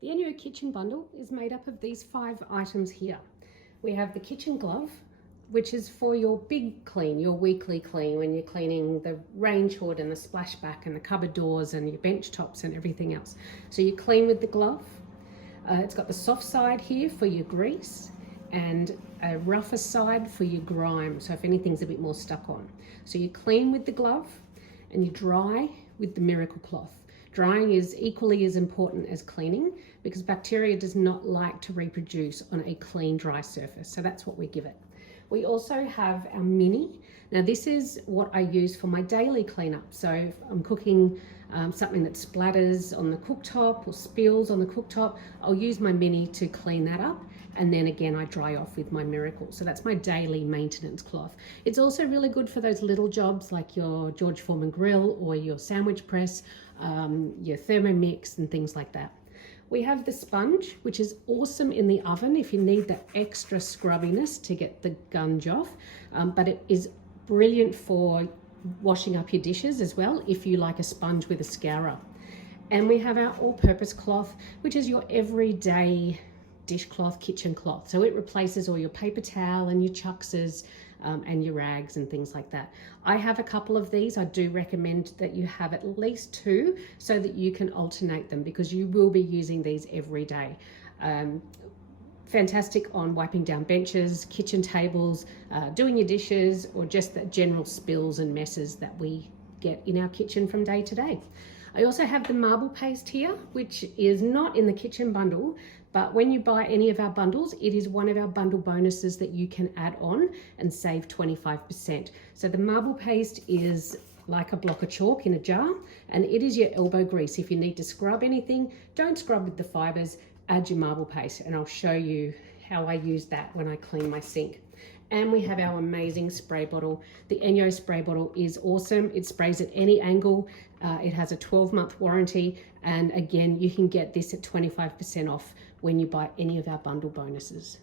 The ENJO Kitchen Bundle is made up of these 5 items here. We have the kitchen glove, which is for your big clean, your weekly clean, when you're cleaning the range hood and the splashback and the cupboard doors and your bench tops and everything else. So you clean with the glove. It's got the soft side here for your grease and a rougher side for your grime, so if anything's a bit more stuck on. So you clean with the glove and you dry with the miracle cloth. Drying is equally as important as cleaning because bacteria does not like to reproduce on a clean, dry surface. So that's what we give it. We also have our mini. Now this is what I use for my daily cleanup. So if I'm cooking something that splatters on the cooktop or spills on the cooktop, I'll use my mini to clean that up. And then again, I dry off with my miracle. So that's my daily maintenance cloth. It's also really good for those little jobs like your George Foreman grill or your sandwich press, your Thermomix and things like that. We have the sponge, which is awesome in the oven if you need that extra scrubbiness to get the gunge off, but it is brilliant for washing up your dishes as well if you like a sponge with a scourer. And we have our all-purpose cloth, which is your everyday dishcloth, kitchen cloth. So it replaces all your paper towel and your chuckses and your rags and things like that. I have a couple of these. I do recommend that you have at least 2 so that you can alternate them because you will be using these every day. Fantastic on wiping down benches, kitchen tables, doing your dishes, or just the general spills and messes that we get in our kitchen from day to day. I also have the marble paste here, which is not in the kitchen bundle, but when you buy any of our bundles, it is one of our bundle bonuses that you can add on and save 25%. So the marble paste is like a block of chalk in a jar, and it is your elbow grease. If you need to scrub anything, don't scrub with the fibers, add your marble paste, and I'll show you how I use that when I clean my sink. And we have our amazing spray bottle. The ENJO spray bottle is awesome. It sprays at any angle. It has a 12-month warranty. And again, you can get this at 25% off when you buy any of our bundle bonuses.